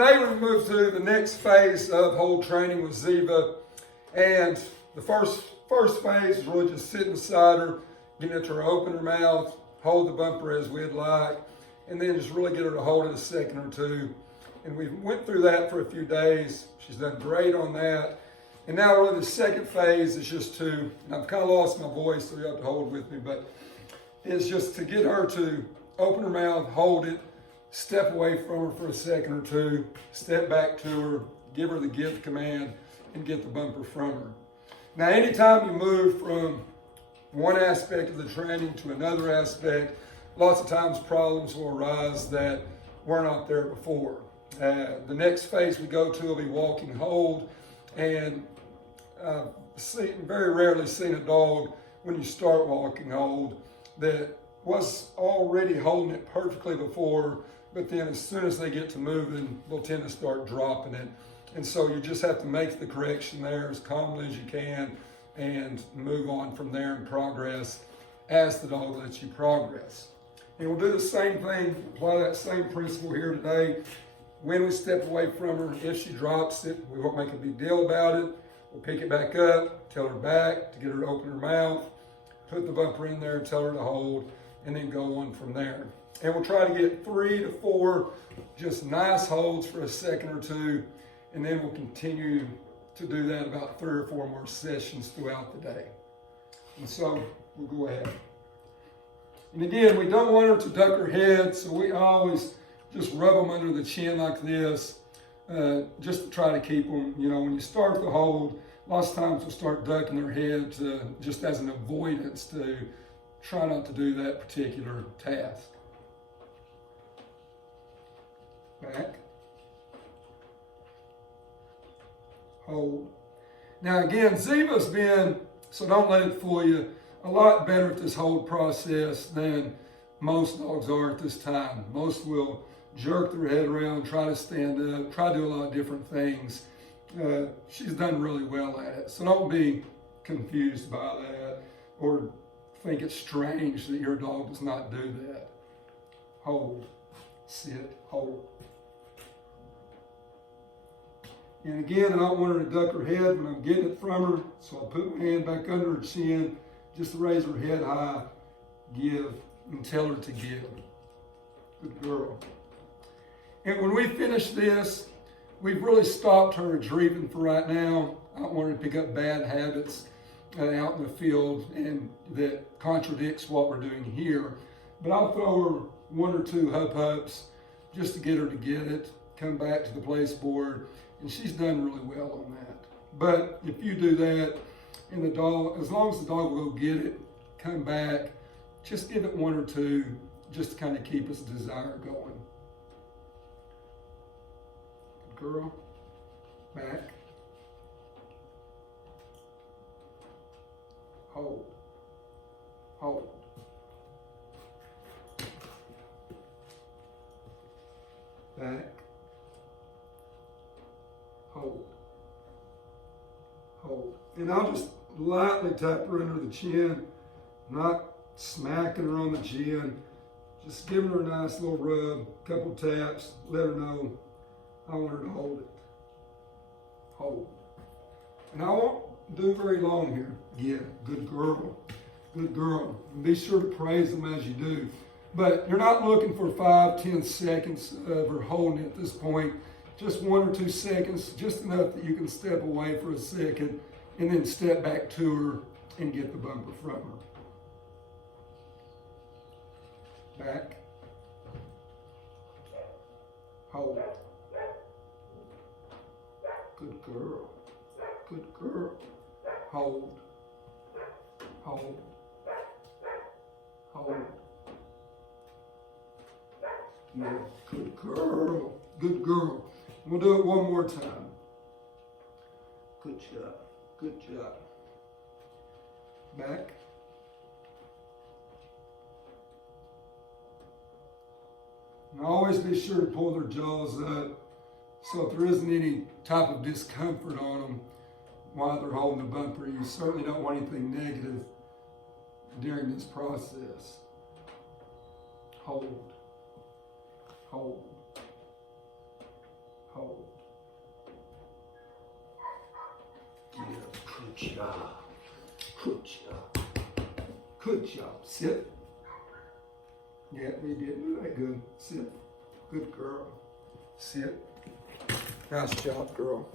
today we move to the next phase of hold training with Ziva. And the first phase is really just sitting beside her, getting her to open her mouth, hold the bumper as we'd like, and then just really get her to hold it a second or two. And we went through that for a few days. She's done great on that. And now really the second phase is just to, and I've kind of lost my voice, so you have to hold with me, but it's just to get her to open her mouth, hold it, step away from her for a second or two, step back to her, give her the give command, and get the bumper from her. Now, anytime you move from one aspect of the training to another aspect, lots of times problems will arise that were not there before. The next phase we go to will be walking hold, and very rarely seen a dog when you start walking hold that was already holding it perfectly before, but then as soon as they get to moving, they'll tend to start dropping it. And so you just have to make the correction there as calmly as you can and move on from there and progress as the dog lets you progress. And we'll do the same thing, apply that same principle here today. When we step away from her, if she drops it, we won't make a big deal about it. We'll pick it back up, tell her back to get her to open her mouth, put the bumper in there, tell her to hold, and then go on from there. And we'll try to get 3 to 4 just nice holds for a second or two, and then we'll continue to do that about 3 or 4 more sessions throughout the day. And so we'll go ahead. And again, we don't want her to duck her head, so we always just rub them under the chin like this, just to try to keep them, when you start the hold, lots of times we'll start ducking their head just as an avoidance to try not to do that particular task. Back. Hold. Now again, Ziva's been, so don't let it fool you, a lot better at this hold process than most dogs are at this time. Most will jerk their head around, try to stand up, try to do a lot of different things. She's done really well at it. So don't be confused by that or think it's strange that your dog does not do that. Hold, sit, hold. And again, I don't want her to duck her head when I'm getting it from her, so I'll put my hand back under her chin just to raise her head high, give, and tell her to give. Good girl. And when we finish this, we've really stopped her retrieving for right now. I don't want her to pick up bad habits out in the field and that contradicts what we're doing here. But I'll throw her 1 or 2 hup-hups just to get her to get it, come back to the place board, and she's done really well on that. But if you do that, and the dog, as long as the dog will go get it, come back, just give it 1 or 2, just to kind of keep its desire going. Good girl. Back. Hold. Hold. Back. Hold. Hold. And I'll just lightly tap her under the chin, not smacking her on the chin, just giving her a nice little rub, couple taps, let her know I want her to hold it. Hold. And I won't do very long here. Yeah, good girl. Good girl. And be sure to praise them as you do. But you're not looking for 5-10 seconds of her holding it at this point. Just 1 or 2 seconds, just enough that you can step away for a second and then step back to her and get the bumper from her. Back. Hold. Good girl. Good girl. Hold. Hold. Hold. Yeah, good girl. Good girl. We'll do it 1 more time. Good job. Good job. Back. And always be sure to pull their jaws up, so if there isn't any type of discomfort on them while they're holding the bumper, you certainly don't want anything negative during this process. Hold. Hold. Hold. hold. Yeah, good job. Good job. Good job. Sit. Yeah, you did really good. Sit. Good girl. Sit. Nice job, girl.